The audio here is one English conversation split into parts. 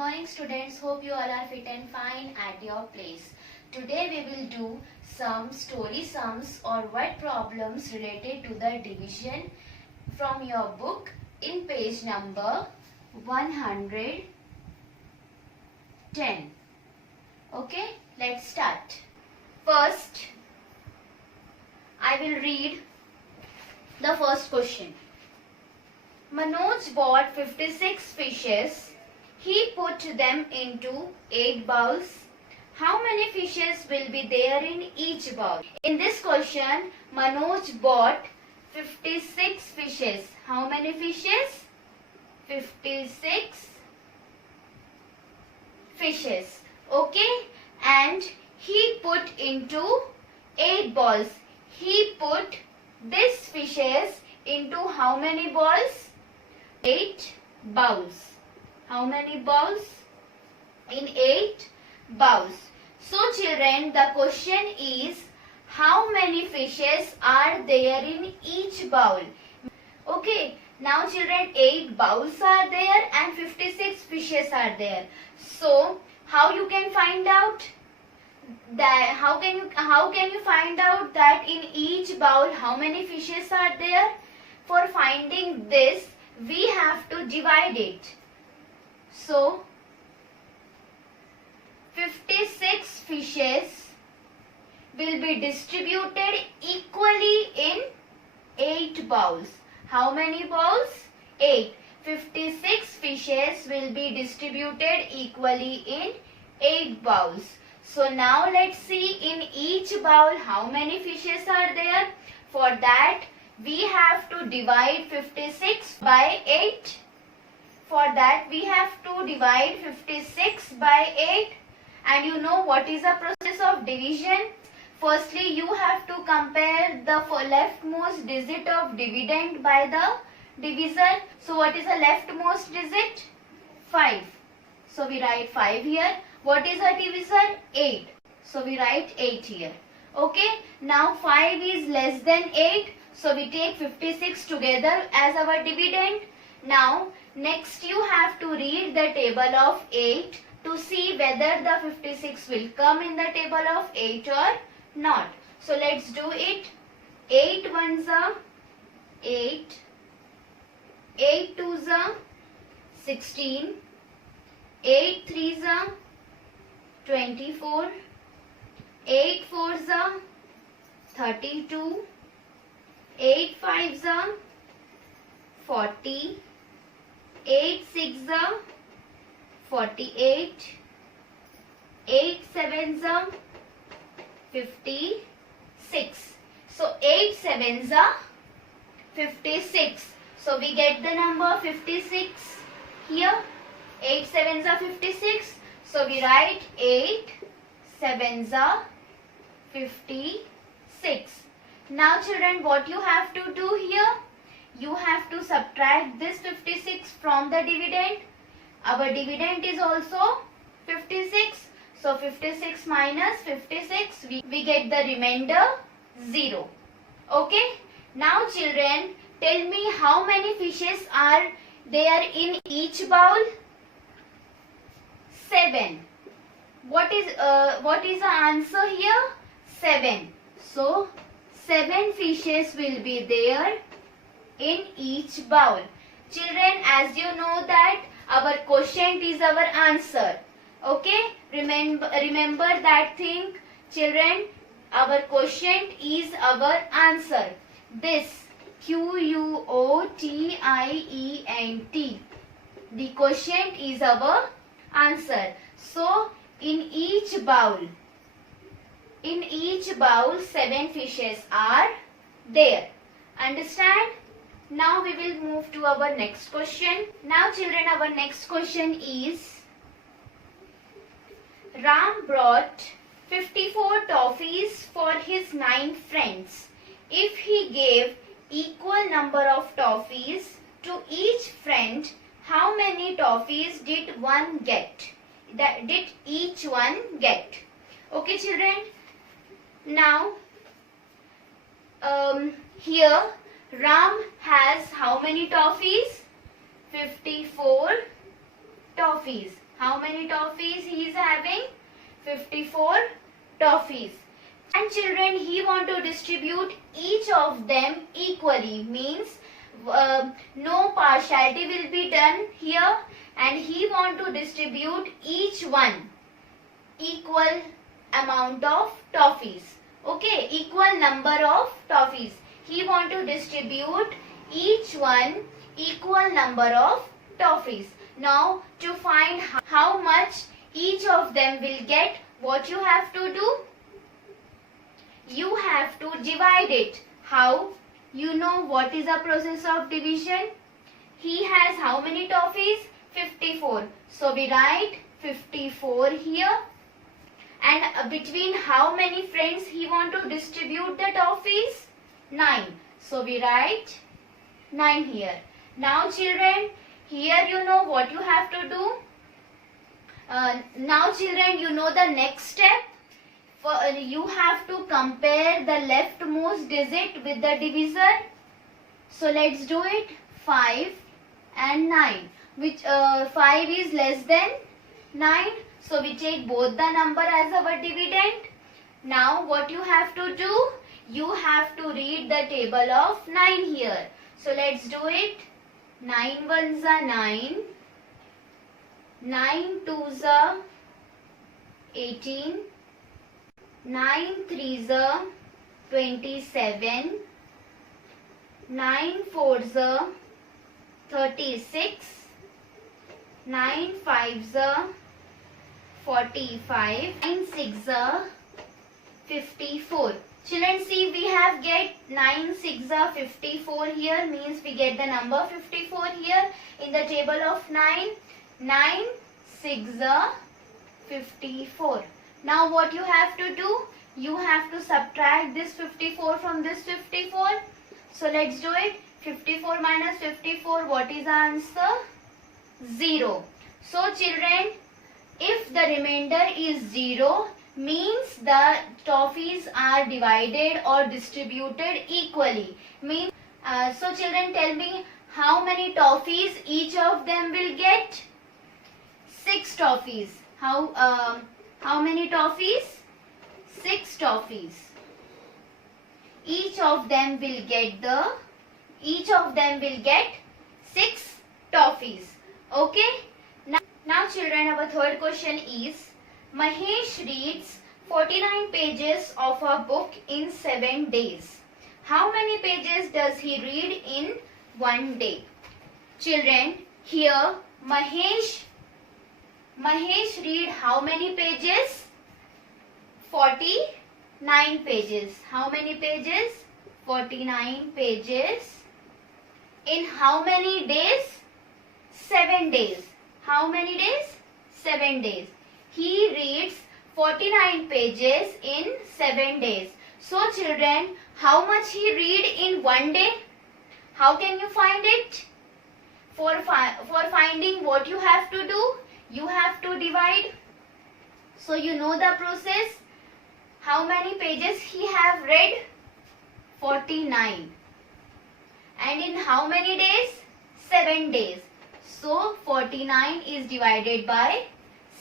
morning students, hope you all are fit and fine at your place. Today we will do some story sums or word problems related to the division from your book in page number 110. Okay, let's start. First, I will read the first question. Manoj bought 56 fishes. He put them into 8 bowls. How many fishes will be there in each bowl? In this question, Manoj bought 56 fishes. How many fishes? 56 fishes. Okay? And he put into 8 bowls. He put these fishes into how many bowls? 8 bowls. How many bowls? In 8 bowls. So children, the question is, how many fishes are there in each bowl? Okay, now children, 8 bowls are there and 56 fishes are there. So how you can find out that? How can you find out that in each bowl how many fishes are there? For finding this, we have to divide it. So 56 fishes will be distributed equally in 8 bowls. How many bowls? 8. 56 fishes will be distributed equally in 8 bowls. So now let's see in each bowl how many fishes are there. For that we have to divide 56 by 8. For that we have to divide 56 by 8. And you know what is the process of division? Firstly, you have to compare the leftmost digit of dividend by the divisor. So what is the leftmost digit? 5. So we write 5 here. What is the divisor? 8. So we write 8 here. Okay. Now 5 is less than 8. So we take 56 together as our dividend. Now next you have to read the table of 8 to see whether the 56 will come in the table of 8 or not. So let's do it. 8 ones are 8, 8 twos are 16, 8 threes are 24, 8 fours are 32, 8 fives are 40, 8 sixes are 48, 8 sevens are 56. So 8 sevens are 56. So we get the number 56 here. 8 sevens are 56. So we write 8 sevens are 56. Now children, what you have to do here? You have to subtract this 56 from the dividend. Our dividend is also 56. So 56 minus 56, we get the remainder 0. Okay. Now children, tell me how many fishes are there in each bowl? 7. What is the answer here? 7. So 7 fishes will be there in each bowl. Children, as you know that our quotient is our answer. Okay, remember that thing, children. Our quotient is our answer. This quotient, the quotient is our answer. So in each bowl 7 fishes are there. Understand? Now we will move to our next question. Now children, our next question is, Ram brought 54 toffees for his 9 friends. If he gave equal number of toffees to each friend, how many toffees did each one get? Okay children. Now here Ram has how many toffees? 54 toffees. How many toffees he is having? 54 toffees. And children, he want to distribute each of them equally. Means no partiality will be done here, and he want to distribute each one equal amount of toffees. Okay, equal number of toffees. He want to distribute each one equal number of toffees. Now, to find how much each of them will get, what you have to do? You have to divide it. How? You know what is the process of division? He has how many toffees? 54. So we write 54 here. And between how many friends he want to distribute the toffees? 9. So we write 9 here. Now children, here you know what you have to do. Now children, you know the next step. You have to compare the leftmost digit with the divisor. So let's do it. 5 and 9. Which 5 is less than 9. So we take both the number as our dividend. Now what you have to do? You have to read the table of 9 here. So let's do it. 9 ones are 9. 9 twos are 18. 9 threes are 27. 9 fours are 36. 9 fives are 45. 9 six are 54. Children, see, we have get 9 6 are 54 here, means we get the number 54 here in the table of 9. 9 6 are 54. Now what you have to do? You have to subtract this 54 from this 54. So let's do it. 54 minus 54, what is the answer? 0. So children, if the remainder is 0, means the toffees are divided or distributed equally. Means, so children, tell me how many toffees each of them will get? 6 toffees. How many toffees? 6 toffees. Each of them will get 6 toffees. Okay? Now children, our third question is, Mahesh reads 49 pages of a book in 7 days. How many pages does he read in 1 day? Children, here Mahesh read how many pages? 49 pages. How many pages? 49 pages. In how many days? 7 days. How many days? 7 days. He reads 49 pages in 7 days. So children, how much he read in 1 day? How can you find it? For finding, what you have to do? You have to divide. So you know the process. How many pages he have read? 49. And in how many days? 7 days. So 49 is divided by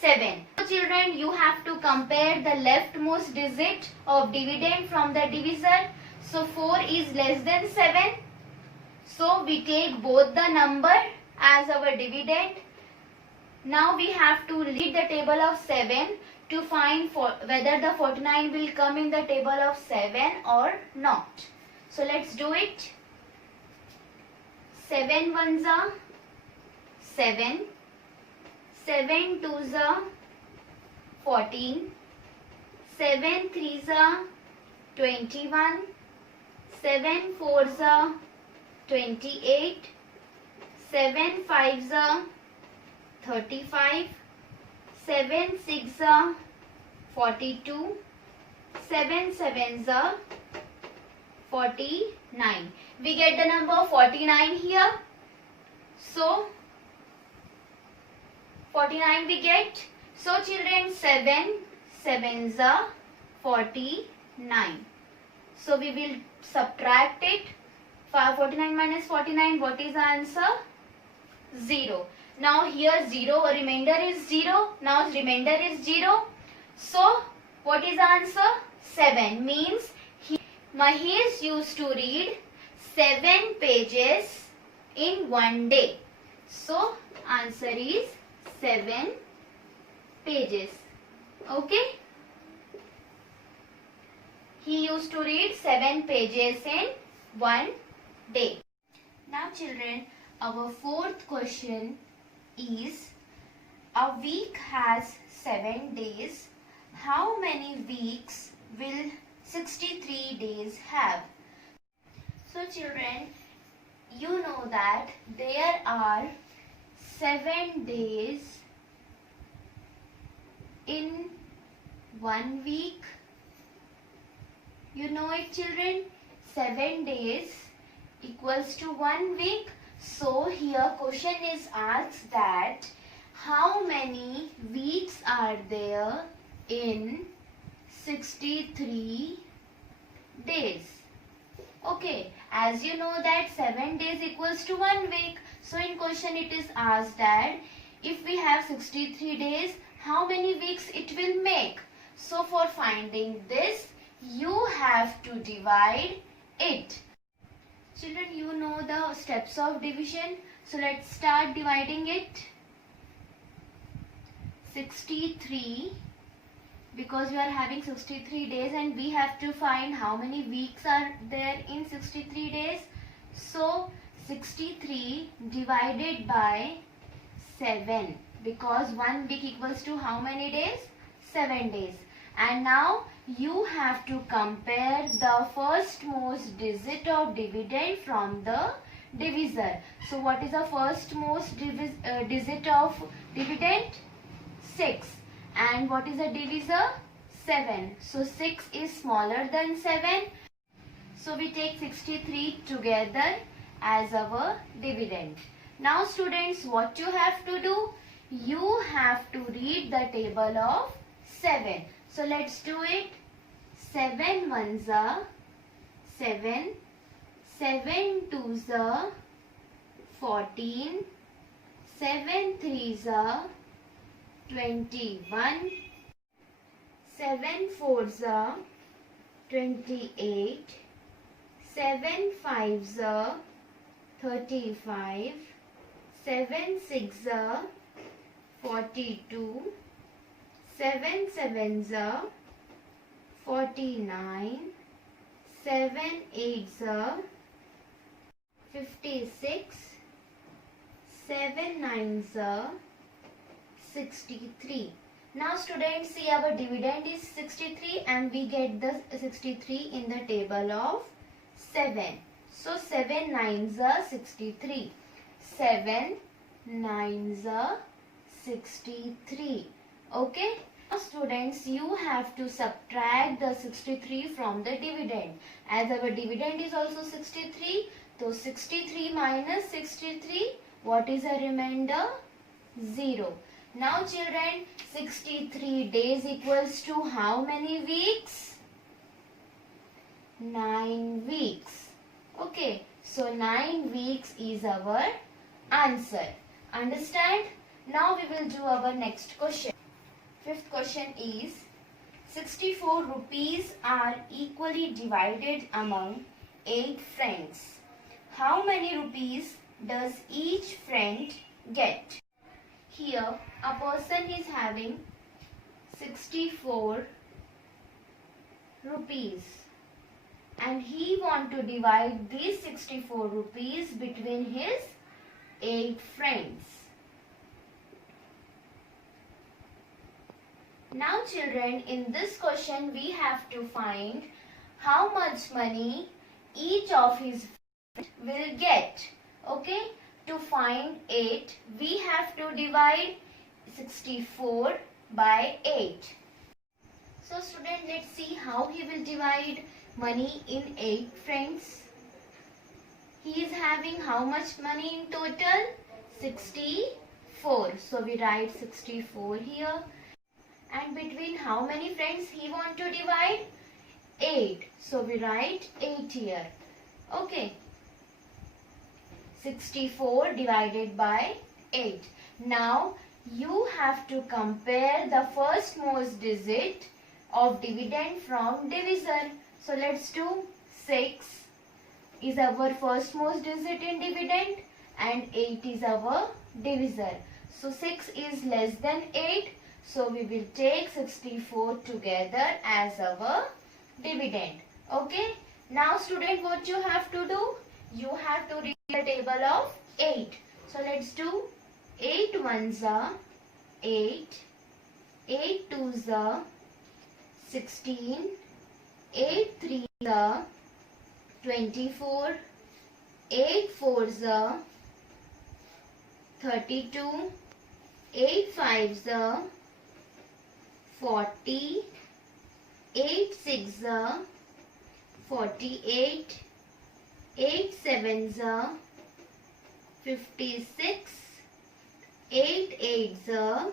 7. So children, you have to compare the leftmost digit of dividend from the divisor. So 4 is less than 7. So we take both the number as our dividend. Now we have to read the table of 7 to find whether the 49 will come in the table of 7 or not. So let's do it. 7 ones are 7. 7 twos are 14. 7 threes are 21. 7 fours are 28. 7 fives are 35. 7 6 are 42. 7 sevens are 49. We get the number 49 here. So 49 we get. So children, 7 sevens are 49. So we will subtract it. 49 minus 49, what is the answer? 0. Now here 0, remainder is 0. Now remainder is 0. So what is the answer? 7. Means Mahesh used to read 7 pages in one day. So answer is 7 pages. Okay. He used to read 7 pages in one day. Now children, our fourth question is, a week has 7 days. How many weeks will 63 days have? So children, you know that there are 7 days in 1 week. You know it children, 7 days equals to 1 week. So here question is asked that how many weeks are there in 63 days? Okay, as you know that 7 days equals to 1 week. So in question it is asked that if we have 63 days, how many weeks it will make? So for finding this, you have to divide it. Children, you know the steps of division. So let's start dividing it. 63, because we are having 63 days and we have to find how many weeks are there in 63 days. So 63 divided by 7, because 1 week equals to how many days? 7 days. And now you have to compare the firstmost digit of dividend from the divisor. So what is the firstmost digit of dividend? 6. And what is the divisor? 7. So 6 is smaller than 7. So we take 63 together as our dividend. Now students, what you have to do? You have to read the table of 7. So let's do it. 7 ones are 7, 7 twos are 14, 7 threes are 21, 7 fours are 28, 7 fives are 35, 7 sixes are 42, 7 sevens are 49, 7 eights are 56, 7 nines are 63. Now students, see our dividend is 63 and we get the 63 in the table of 7. So 7 nines are 63. 7 nines are 63. Okay. Now students, you have to subtract the 63 from the dividend. As our dividend is also 63, so 63 minus 63, what is the remainder? 0. Now children, 63 days equals to how many weeks? 9 weeks. Okay, so 9 weeks is our answer. Understand? Now we will do our next question. Fifth question is, 64 rupees are equally divided among 8 friends. How many rupees does each friend get? Here a person is having 64 rupees and he want to divide these 64 rupees between his 8 friends. Now children, in this question we have to find how much money each of his friends will get. Okay, to find 8, we have to divide 64 by 8. So student, let's see how he will divide money in 8 friends. He is having how much money in total? 64. So we write 64 here. And between how many friends he want to divide? 8. So we write 8 here. Okay. 64 divided by 8. Now you have to compare the first most digit of dividend from divisor. So let's do 6 is our first most digit in dividend and 8 is our divisor. So 6 is less than 8. So we will take 64 together as our dividend. Okay. Now student, what you have to do? You have to read the table of 8. So let's do 8 ones are 8, 8 twos are 16, 8 threes are 24, 8 fours are 32, 8 fives are 40, 8 sixes are 48, 8 sevens are 56, 8 eights are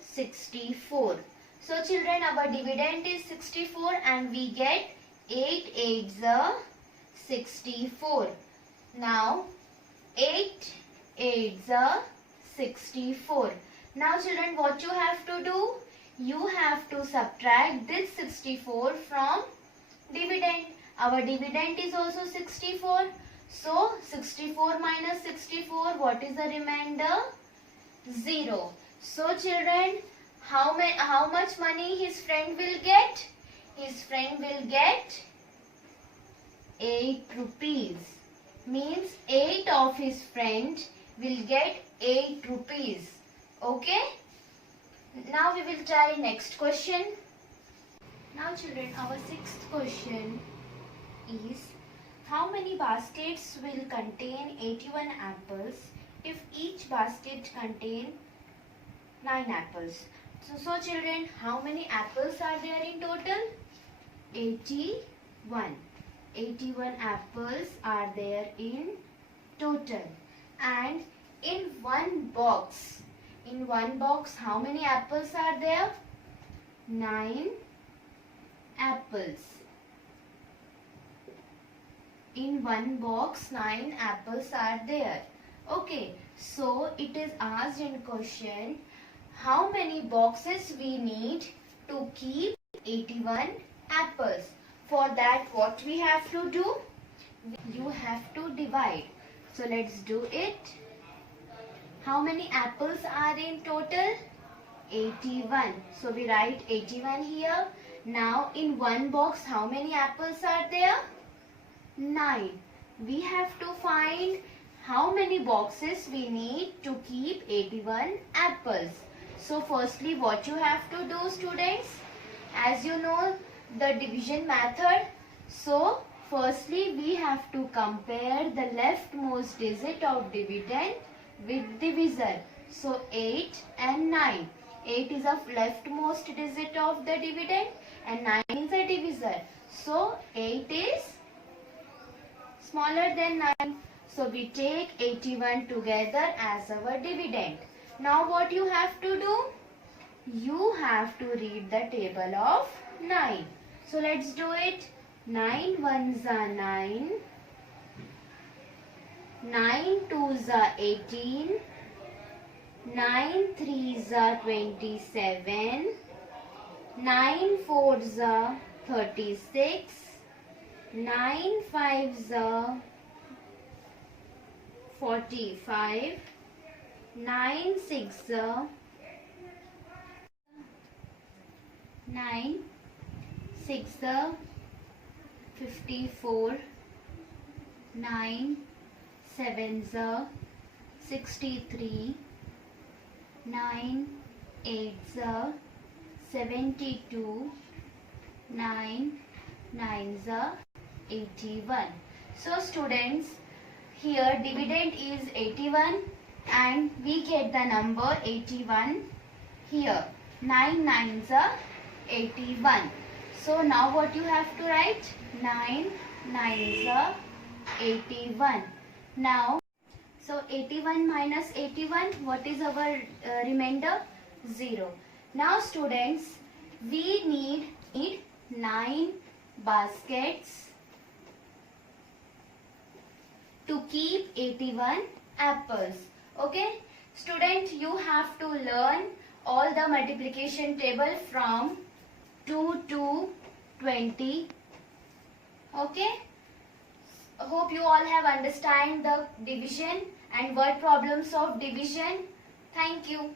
64. So children, our dividend is 64 and we get 8 eights are 64. Now 8 eights are 64. Now children, what you have to do? You have to subtract this 64 from dividend. Our dividend is also 64. So 64 minus 64, what is the remainder? 0. So children, how much money his friend will get? His friend will get 8 rupees. Means 8 of his friend will get 8 rupees. Okay? Now we will try next question. Now children, our sixth question is, how many baskets will contain 81 apples if each basket contain 9 apples? So children, how many apples are there in total? 81. 81 apples are there in total. And in one box, how many apples are there? 9 apples. In one box, 9 apples are there. Okay, so it is asked in question, how many boxes we need to keep 81 apples? For that, what we have to do? You have to divide. So let's do it. How many apples are in total? 81. So we write 81 here. Now in one box, how many apples are there? 9. We have to find how many boxes we need to keep 81 apples. So firstly, what you have to do, students? As you know the division method. So firstly, we have to compare the leftmost digit of dividend with divisor. So 8 and 9. 8 is the leftmost digit of the dividend and 9 is the divisor. So 8 is smaller than 9. So we take 81 together as our dividend. Now what you have to do? You have to read the table of 9. So let's do it. 9 ones are 9. 9 twos are 18. 9 threes are 27. 9 fours are 36. 9 fives are 45. 9 sixes are 9 6 are 54. 9 sevens are 63. 9 eights are 72. 9 nines are 81. So students, here dividend is 81 and we get the number 81 here. 9 nines are 81. So now what you have to write? 9 nines are 81. Now, so 81 minus 81, what is our remainder? 0. Now students, we need 9 baskets to keep 81 apples. Okay. Student, you have to learn all the multiplication table from 2 to 20. Okay? Hope you all have understand the division and word problems of division. Thank you.